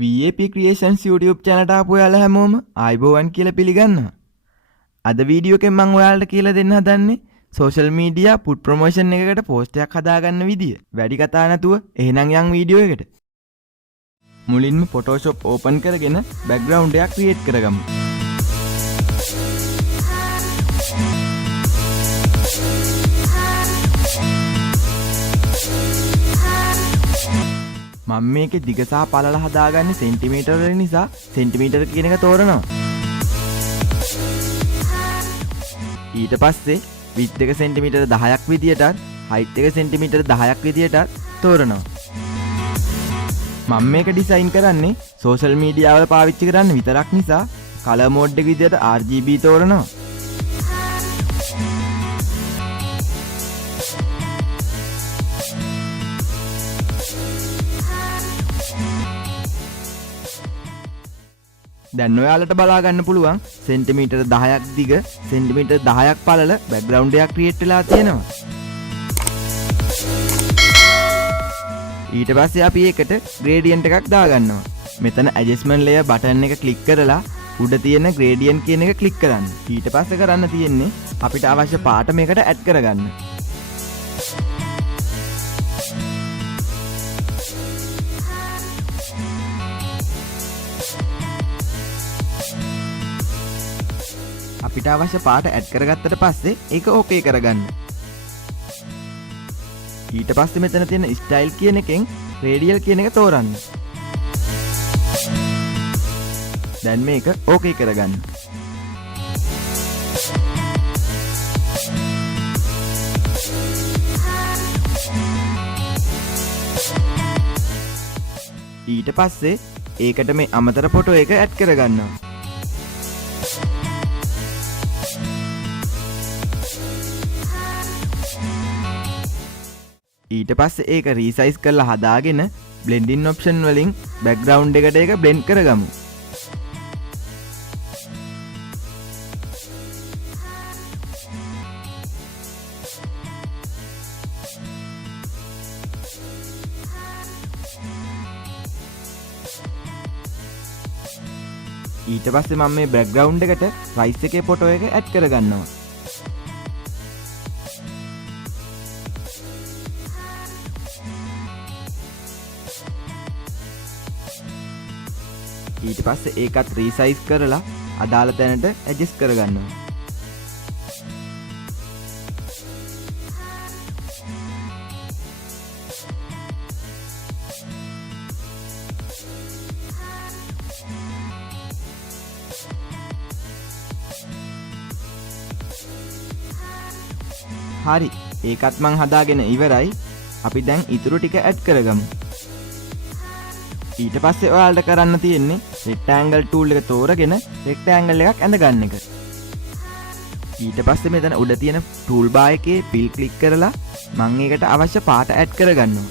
VAP Creations YouTube channel එක ආපු ඔයාලා හැමෝම ආයිබෝවන් කියලා පිළිගන්නවා. අද වීඩියෝ එකෙන් මම ඔයාලට කියලා දෙන්න හදන්නේ social media put promotion එකකට post එකක් හදාගන්න විදිය. වැඩි කතා නැතුව එහෙනම් යන් වීඩියෝ එකට. මුලින්ම Photoshop open කරගෙන background එකක් create කරගමු. මම මේකේ දිග සහ පළල හදාගන්නේ සෙන්ටිමීටර වල නිසා සෙන්ටිමීටර කියන එක තෝරනවා. ඊට පස්සේ width එක සෙන්ටිමීටර 10ක් විදියටත් height එක සෙන්ටිමීටර 10ක් විදියටත් තෝරනවා. මම මේක ඩිසයින් කරන්නේ social media වල පාවිච්චි කරන්න විතරක් නිසා color mode එක විදියට RGB තෝරනවා. දැන් ඔයාලට බලා ගන්න පුළුවන් සෙන්ටිමීටර 10ක් දිග සෙන්ටිමීටර 10ක් පළල බෑග්ග්‍රවුන්ඩ් එකක් ක්‍රියේට් වෙලා තියෙනවා. ඊට පස්සේ අපි ඒකට ග්‍රේඩියන්ට් එකක් දාගන්නවා. මෙතන ඇඩ්ජස්ට්මන්ට් ලේයර් බටන් එක ක්ලික් කරලා උඩ තියෙන ග්‍රේඩියන්ට් කියන එක ක්ලික් කරන්න. ඊට පස්සේ කරන්න තියෙන්නේ අපිට අවශ්‍ය පාට මේකට ඇඩ් කරගන්න. අපිට අවශ්‍ය පාට ඇඩ් කරගත්තට පස්සේ ඒක ඕකේ කරගන්න. ඊට පස්සේ මෙතන තියෙන ස්ටයිල් කියන එකෙන් රේඩියල් කියන එක තෝරන්න. දැන් මේක ඕකේ කරගන්න. ඊට පස්සේ ඒකට මේ අමතර ෆොටෝ එක ඇඩ් කරගන්නවා. ඊට පස්සේ ඒක රීසයිස් කරලා හදාගෙන බ්ලෙන්ඩින් ඔප්ෂන් වලින් බෑග්ග්‍රවුන්ඩ් එකට ඒක බ්ලෙන්ඩ් කරගමු. ඊට පස්සේ මම මේ බෑග්ග්‍රවුන්ඩ් එකට රයිස් එකේ ෆොටෝ එක ඇඩ් කරගන්නවා. ඊට පස්සේ ඒකත් රීසයිස් කරලා අදාළ තැනට ඇඩ්ජස්ට් කරගන්නවා. හරි, ඒකත් මං හදාගෙන ඉවරයි. අපි දැන් ඊටු ටික ඇඩ් කරගමු. ඊට පස්සේ ඔයාලට කරන්න තියෙන්නේ රෙක්ටැන්ගල් ටූල් එක තෝරගෙන රෙක්ටැන්ගල් එකක් ඇඳ ගන්න එක. ඊට පස්සේ මෙතන උඩ තියෙන ටූල් බාර් එකේ ෆිල් ක්ලික් කරලා මම ඒකට අවශ්‍ය පාට ඇඩ් කරගන්නවා.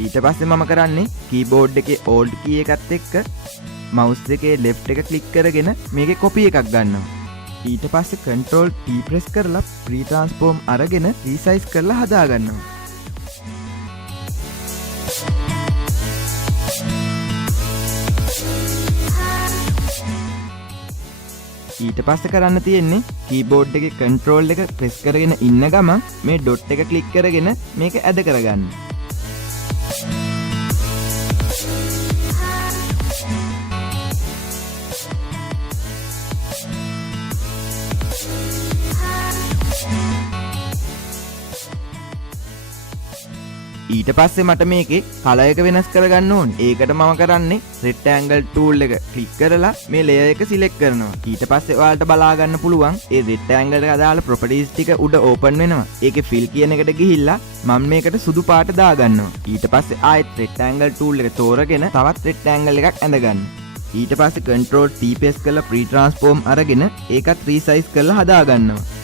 ඊට පස්සේ මම කරන්නේ කීබෝඩ් එකේ Alt key එකත් එක්ක mouse එකේ left එක click කරගෙන මේකේ copy එකක් ගන්නවා. ඊට පස්සේ control T press කරලා pre-transform අරගෙන resize කරලා හදා ගන්නවා. ඊට පස්සේ කරන්න තියෙන්නේ keyboard එකේ control එක press කරගෙන ඉන්න ගමන් මේ dot එක click කරගෙන මේක add කරගන්න. ඊට පස්සේ මට මේකේ කලර් එක වෙනස් කරගන්න ඕනේ. ඒකට මම කරන්නේ rectangle tool එක ක්ලික් කරලා මේ layer එක select කරනවා. ඊට පස්සේ ඔයාලට බලා ගන්න පුළුවන් ඒ rectangle එකට අදාළ properties ටික උඩ open වෙනවා. ඒකේ fill කියන එකට ගිහිල්ලා මම මේකට සුදු පාට දාගන්නවා. ඊට පස්සේ ආයෙත් rectangle tool එක තෝරගෙන තවත් rectangle එකක් ඇඳ ගන්න. ඊට පස්සේ control T press කරලා pre-transform අරගෙන ඒකත් resize කරලා හදා ගන්නවා.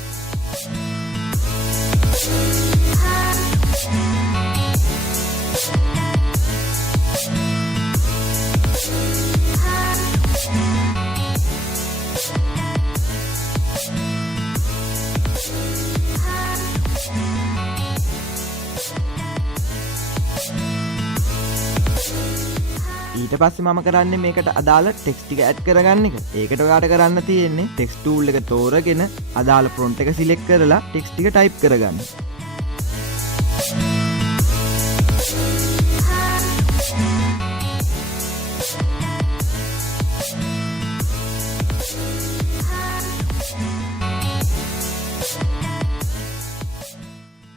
ඊට පස්සේ මම කරන්නේ මේකට අදාළ ටෙක්ස්ට් ටික ඇඩ් කරගන්න එක. ඒකට ඔයාලට කරන්න තියෙන්නේ ටෙක්ස්ට් ටූල් එක තෝරගෙන අදාළ ෆොන්ට් එක සිලෙක්ට් කරලා ටෙක්ස්ට් ටික ටයිප් කරගන්න.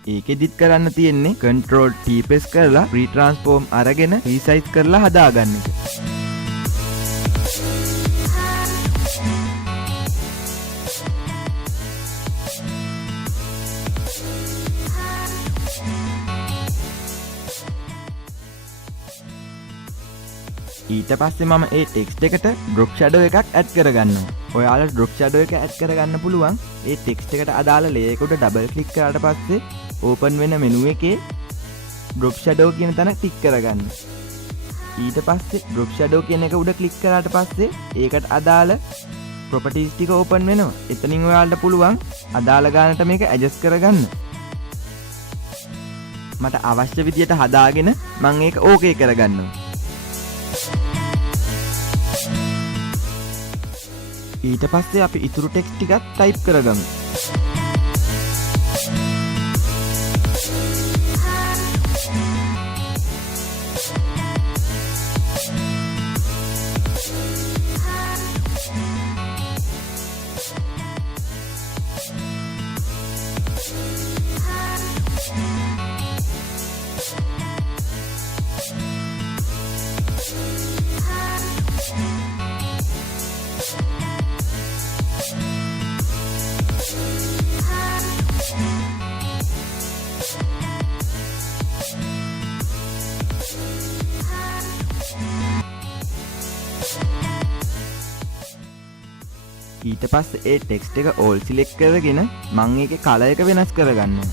ඒකෙදිත් කරන්න තියෙන්නේ control T press කරලා pre-transform අරගෙන resize කරලා හදාගන්න එක. ඊට පස්සේ මම ඒ ටෙක්ස්ට් එකට drop shadow එකක් ඇඩ් කරගන්නවා. ඔයාලා drop shadow එක ඇඩ් කරගන්න පුළුවන් ඒ ටෙක්ස්ට් එකට අදාළ layer එක උඩ double click කරාට පස්සේ open වෙන menu එකේ drop shadow කියන තැන ටික් කරගන්න. ඊට පස්සේ drop shadow කියන එක උඩ click කරාට පස්සේ ඒකට අදාළ properties ටික open වෙනවා. එතනින් ඔයාලට පුළුවන් අදාළ ගානට මේක adjust කරගන්න. මට අවශ්‍ය විදියට හදාගෙන මම ඒක okay කරගන්නවා. ඊට පස්සේ අපි ඉතුරු ටෙක්ස්ට් ටිකක් ටයිප් කරගමු. ඊට පස්සේ ඒ ටෙක්ස්ට් එක all select කරගෙන මම ඒකේ color එක වෙනස් කරගන්නවා.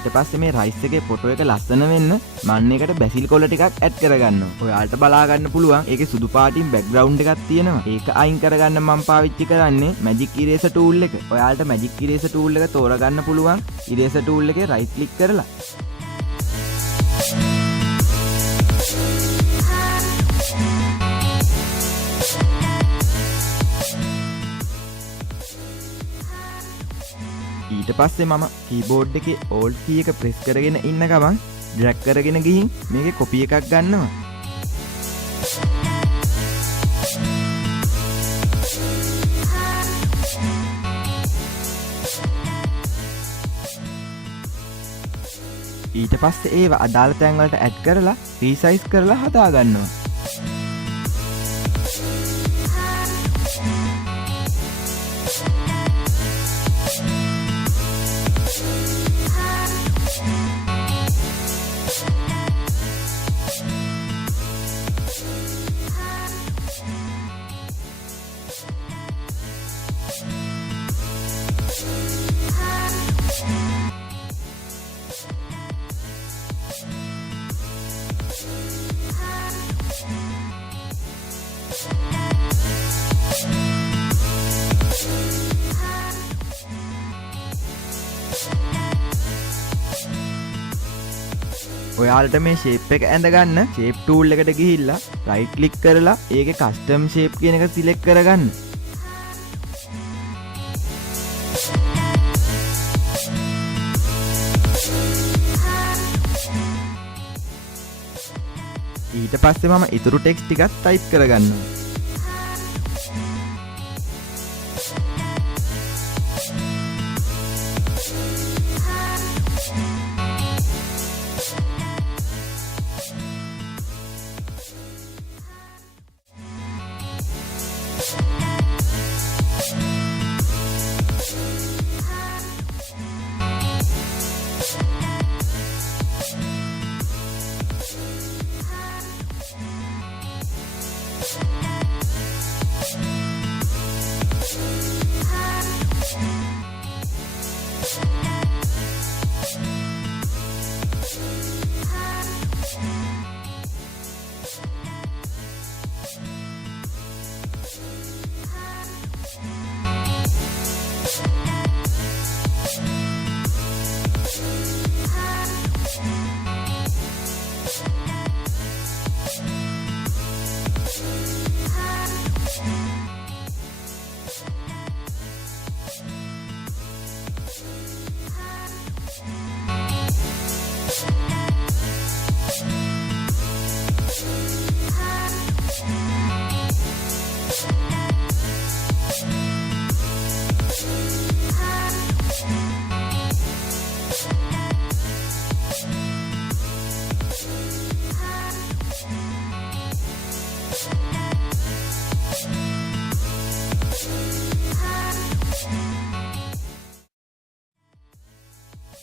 ඊට පස්සේ මේ රයිස් එකේ ෆොටෝ එක ලස්සන වෙන්න මම ඒකට බැසිල් කොළ ටිකක් ඇඩ් කරගන්නවා. ඔයාලට බලා ගන්න පුළුවන් ඒකේ සුදු පාටින් බෑග්ග්‍රවුන්ඩ් එකක් තියෙනවා. ඒක අයින් කරගන්න මම පාවිච්චි කරන්නේ magic eraser tool එක. ඔයාලට magic eraser tool එක තෝරගන්න පුළුවන් eraser tool එකේ right click කරලා. ඊට පස්සේ මම කීබෝඩ් එකේ alt key එක press කරගෙන ඉන්න ගමන් drag කරගෙන ගිහින් මේකේ copy එකක් ගන්නවා. ඊට පස්සේ ඒව අදාළ තැන් වලට add කරලා resize කරලා හදා ගන්නවා. ඔයාලට මේ shape එක ඇඳගන්න shape tool එකට ගිහිල්ලා right click කරලා ඒකේ custom shape කියන එක select කරගන්න. ඊට පස්සේ මම ඉතුරු text ටිකත් type කරගන්නවා.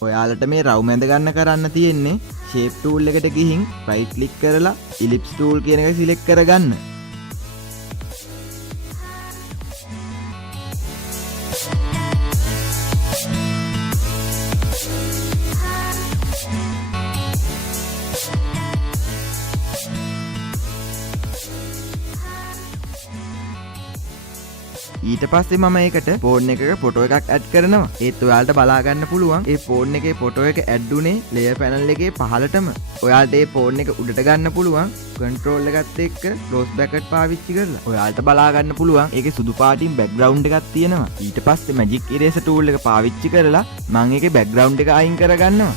ඔයාලට මේ රවුම ඇඳ ගන්න කරන්න තියෙන්නේ shape tool එකට ගිහින් right click කරලා ellipse tool කියන එක select කරගන්න. ඊට පස්සේ මම ඒකට ෆෝන් එකක ෆොටෝ එකක් ඇඩ් කරනවා. ඒත් ඔයාලට බලා ගන්න පුළුවන් ඒ ෆෝන් එකේ ෆොටෝ එක ඇඩ් උනේ ලේයර් පැනල් එකේ පහළටම. ඔයාලට ඒ ෆෝන් එක උඩට ගන්න පුළුවන් කන්ට්‍රෝල් එකත් එක්ක ක්ලෝස් බ්‍රැකට් පාවිච්චි කරලා. ඔයාලට බලා ගන්න පුළුවන් ඒකේ සුදු පාටින් බෑග්ග්‍රවුන්ඩ් එකක් තියෙනවා. ඊට පස්සේ මැජික් ඉරේසර් ටූල් එක පාවිච්චි කරලා මම ඒකේ බෑග්ග්‍රවුන්ඩ් එක අයින් කරගන්නවා.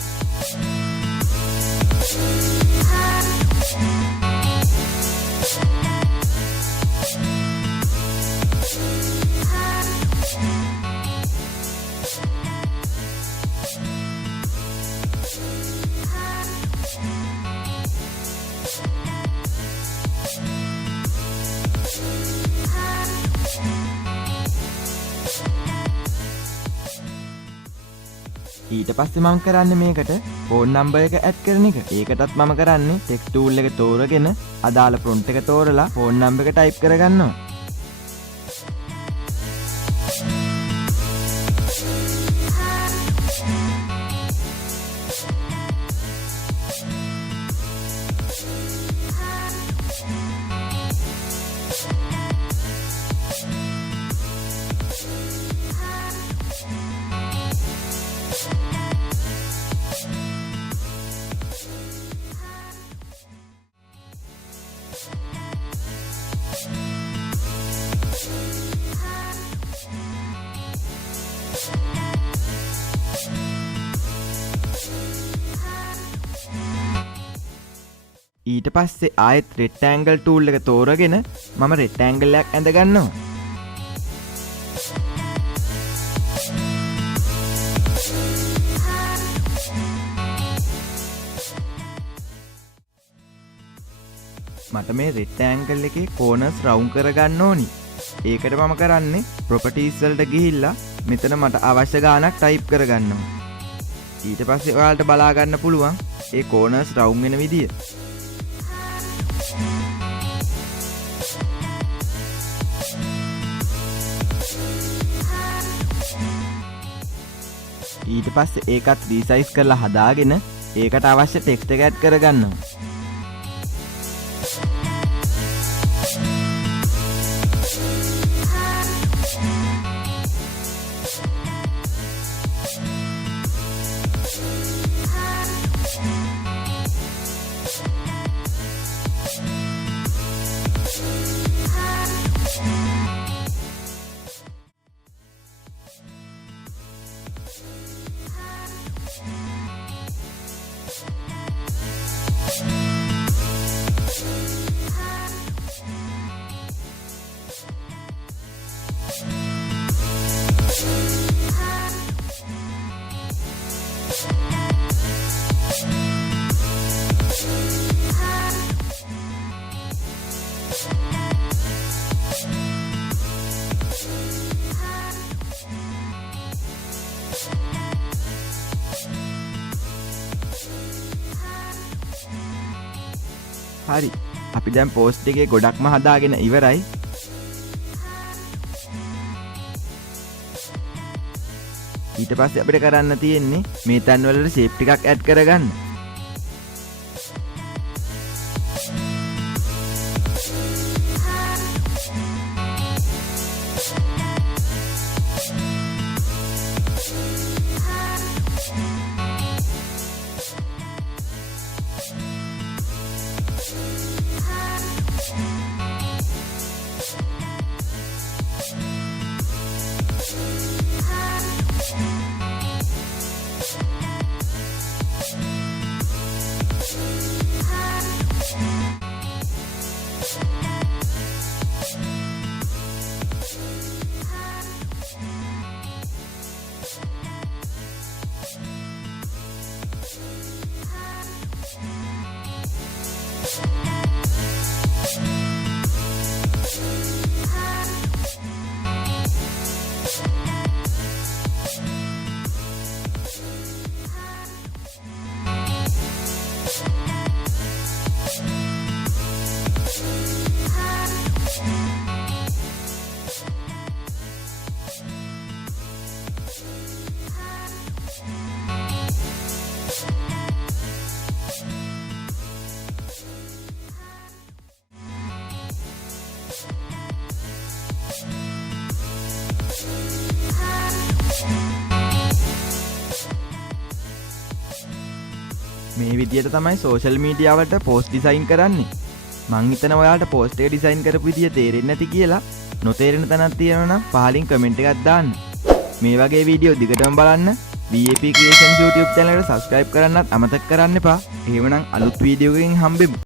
ඊට පස්සේ මම කරන්නේ මේකට ෆෝන් නම්බර් එක ඇඩ් කරන එක. ඒකටත් මම කරන්නේ ටෙක්ස්ට් ටූල් එක තෝරගෙන අදාළ ෆොන්ට් එක තෝරලා ෆෝන් නම්බර් එක ටයිප් කරගන්නවා. ඊට පස්සේ ආයෙත් rectangle tool එක තෝරගෙන මම rectangle එකක් ඇඳ ගන්නවා. මට මේ rectangle එකේ corners round කරගන්න ඕනි. ඒකට මම කරන්නේ properties වලට ගිහිල්ලා මෙතන මට අවශ්‍ය ගාණක් type කරගන්නවා. ඊට පස්සේ ඔයාලට බලා ගන්න පුළුවන් ඒ corners round වෙන විදිය. ඊට පස්සේ ඒකත් රීසයිස් කරලා හදාගෙන ඒකට අවශ්‍ය ටෙක්ස්ට් එක ඇඩ් කරගන්නවා. හරි. අපි දැන් පෝස්ට් එකේ ගොඩක්ම හදාගෙන ඉවරයි. ඊට පස්සේ අපිට කරන්න තියෙන්නේ මේ තැන් වලට ෂේප් ටිකක් ඇඩ් කරගන්න. මේ විදිහට තමයි සෝෂල් මීඩියා වලට පෝස්ට් ඩිසයින් කරන්නේ. මං හිතනවා ඔයාලට පෝස්ට් එක ඩිසයින් කරපු විදිය තේරෙන්නේ නැති කියලා. නොතේරෙන තැනක් තියෙනවා නම් පහලින් කමෙන්ට් එකක් දාන්න. මේ වගේ වීඩියෝ දිගටම බලන්න BAP Creations YouTube channel එකට subscribe කරන්නත් අමතක කරන්න එපා. එහෙමනම් අලුත් වීඩියෝ එකකින් හම්බෙමු.